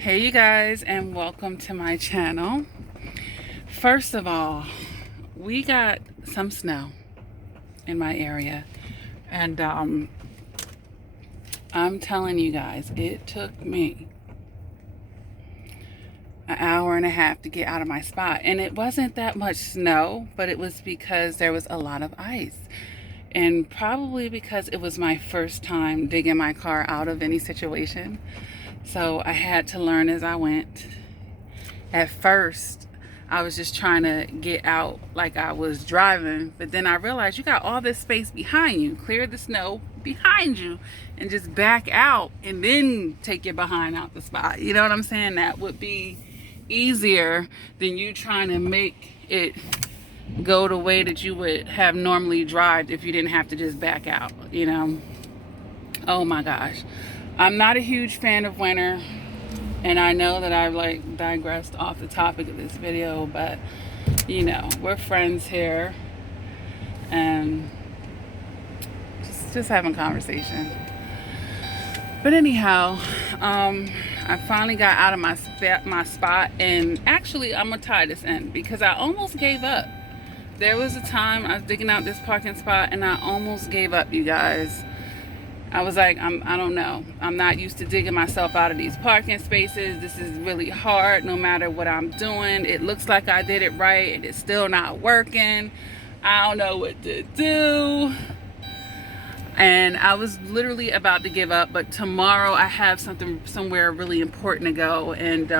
Hey you guys, and welcome to my channel. First of all, we got some snow in my area, and I'm telling you guys, it took me an hour and a half to get out of my spot. And it wasn't that much snow, but it was because there was a lot of ice, and probably because it was my first time digging my car out of any situation. So I had to learn as I went. At first, I was just trying to get out like I was driving, but then I realized you got all this space behind you. Clear the snow behind you and just back out and then take your behind out the spot. You know what I'm saying? That would be easier than you trying to make it go the way that you would have normally driven if you didn't have to just back out, you know? Oh my gosh. I'm not a huge fan of winter, and I know that I've like digressed off the topic of this video, but you know, we're friends here and just having conversation. But anyhow, I finally got out of my spot, and actually I'm gonna tie this in because I almost gave up. There was a time I was digging out this parking spot and I almost gave up, you guys. I was like, I don't know. I'm not used to digging myself out of these parking spaces. This is really hard no matter what I'm doing. It looks like I did it right and it's still not working. I don't know what to do. And I was literally about to give up, but tomorrow I have somewhere really important to go, and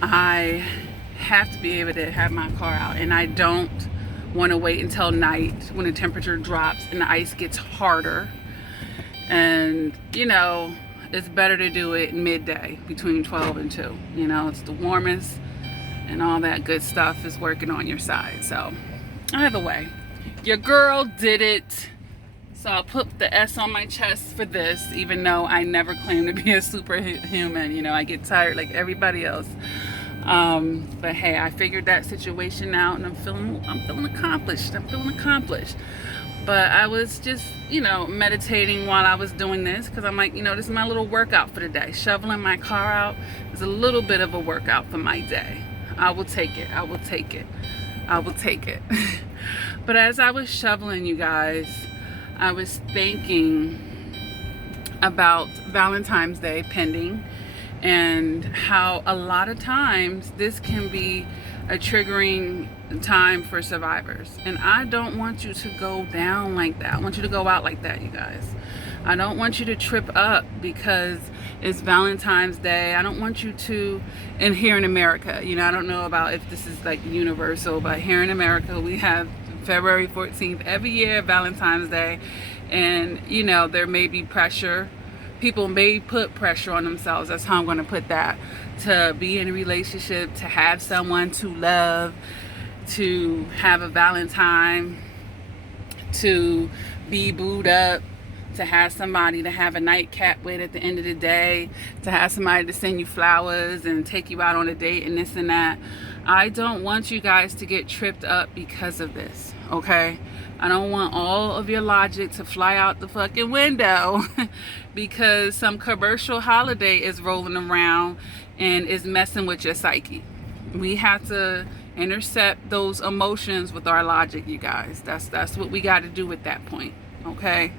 I have to be able to have my car out, and I don't want to wait until night when the temperature drops and the ice gets harder. And you know, it's better to do it midday between 12 and 2. You know, it's the warmest and all that good stuff is working on your side. So either way, your girl did it. So I'll put the S on my chest for this, even though I never claim to be a superhuman. You know, I get tired like everybody else. But hey, I figured that situation out, and I'm feeling accomplished. But I was just, you know, meditating while I was doing this, because I'm like, you know, this is my little workout for the day. Shoveling my car out is a little bit of a workout for my day. I will take it. But as I was shoveling, you guys, I was thinking about Valentine's Day pending, and how a lot of times this can be a triggering time for survivors. And I don't want you to go down like that. I want you to go out like that, you guys. I don't want you to trip up because it's Valentine's Day. I don't want you to, and here in America, you know, I don't know about if this is like universal, but here in America we have February 14th every year, Valentine's Day. And you know, there may be pressure. People may put pressure on themselves, that's how I'm going to put that, to be in a relationship, to have someone to love, to have a Valentine, to be booed up, to have somebody to have a nightcap with at the end of the day, to have somebody to send you flowers and take you out on a date and this and that. I don't want you guys to get tripped up because of this, okay? I don't want all of your logic to fly out the fucking window because some commercial holiday is rolling around and is messing with your psyche. We have to intercept those emotions with our logic, you guys. That's what we got to do at that point, okay?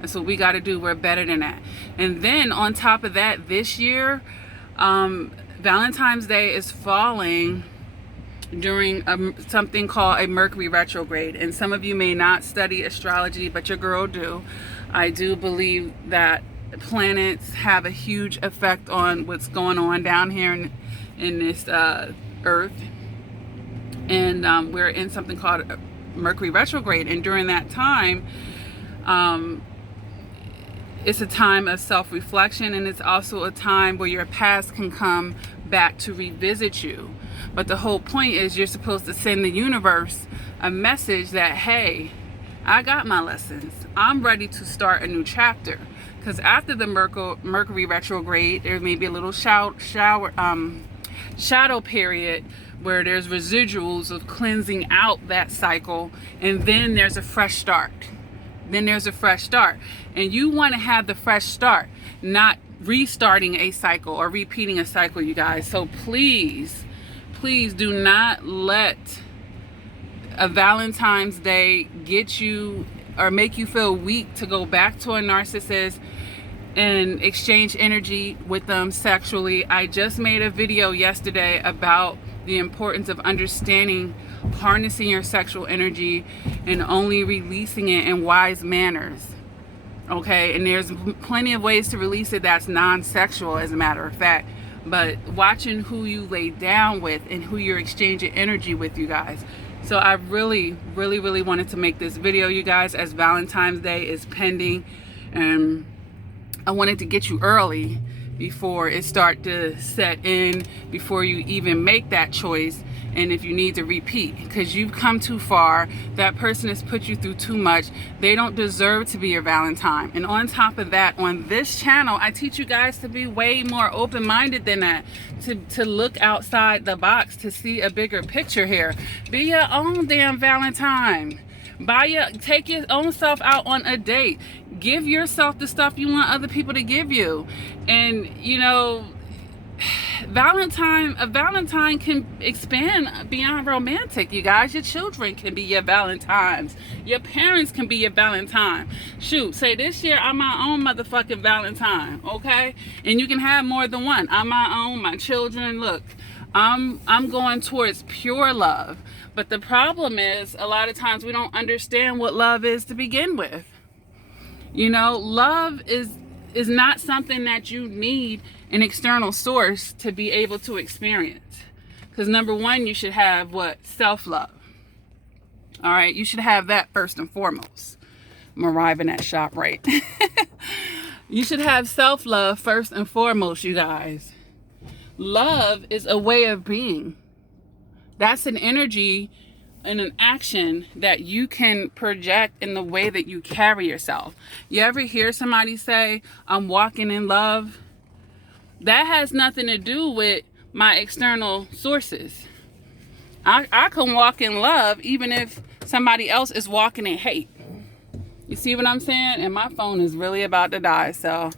That's what we got to do. We're better than that. And then on top of that, this year, Valentine's Day is falling during something called a Mercury retrograde. And some of you may not study astrology, but your girl do. I do believe that planets have a huge effect on what's going on down here in this earth. And we're in something called Mercury retrograde. And during that time, it's a time of self-reflection, and it's also a time where your past can come back to revisit you. But the whole point is you're supposed to send the universe a message that, hey, I got my lessons. I'm ready to start a new chapter. Because after the Mercury retrograde, there may be a little shadow period where there's residuals of cleansing out that cycle, and then there's a fresh start. then there's a fresh start. And you want to have the fresh start, not restarting a cycle or repeating a cycle, you guys. So please, please do not let a Valentine's Day get you or make you feel weak to go back to a narcissist and exchange energy with them sexually. I just made a video yesterday about the importance of understanding harnessing your sexual energy and only releasing it in wise manners. Okay, and there's plenty of ways to release it that's non-sexual, as a matter of fact. But watching who you lay down with and who you're exchanging energy with, you guys. So I really wanted to make this video, you guys, as Valentine's Day is pending. And I wanted to get you early before it start to set in, before you even make that choice, and if you need to repeat, because you've come too far. That person has put you through too much. They don't deserve to be your Valentine. And on top of that, on this channel, I teach you guys to be way more open-minded than that, to look outside the box, to see a bigger picture here. Be your own damn Valentine. Take your own self out on a date. Give yourself the stuff you want other people to give you. And you know, a Valentine can expand beyond romantic, you guys. Your children can be your Valentines. Your parents can be your Valentine. Shoot, say this year I'm my own motherfucking Valentine, okay? And you can have more than one. I'm my own, my children. Look, I'm going towards pure love. But the problem is, a lot of times we don't understand what love is to begin with. You know, love is not something that you need an external source to be able to experience. Because number one, you should have what? Self-love. All right, you should have that first and foremost. I'm arriving at shop right. You should have self-love first and foremost, you guys. Love is a way of being. That's an energy and an action that you can project in the way that you carry yourself. You ever hear somebody say, I'm walking in love? That has nothing to do with my external sources. I can walk in love even if somebody else is walking in hate. You see what I'm saying? And my phone is really about to die, so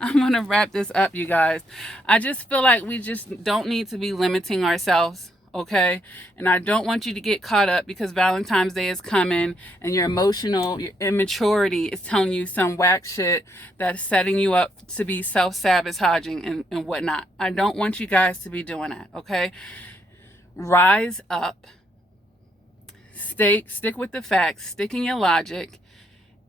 I'm going to wrap this up, you guys. I just feel like we just don't need to be limiting ourselves, okay? And I don't want you to get caught up because Valentine's Day is coming and your immaturity is telling you some whack shit that's setting you up to be self-sabotaging and whatnot. I don't want you guys to be doing that, okay? Rise up. Stick with the facts, stick in your logic,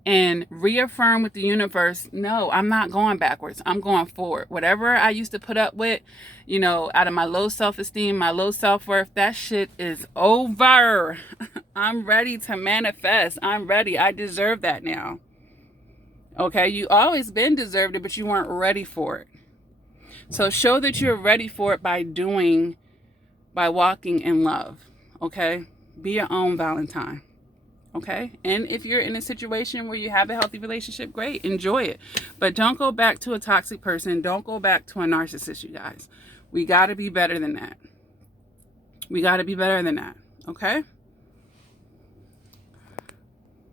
and reaffirm with the universe, no, I'm not going backwards. I'm going forward. Whatever I used to put up with, you know, out of my low self-esteem, my low self-worth, that shit is over. I'm ready to manifest. I'm ready. I deserve that now. Okay, you always been deserved it, but you weren't ready for it. So show that you're ready for it by walking in love, okay? Be your own Valentine, okay? And if you're in a situation where you have a healthy relationship, great, enjoy it. But don't go back to a toxic person. Don't go back to a narcissist, you guys. We got to be better than that. We got to be better than that, okay?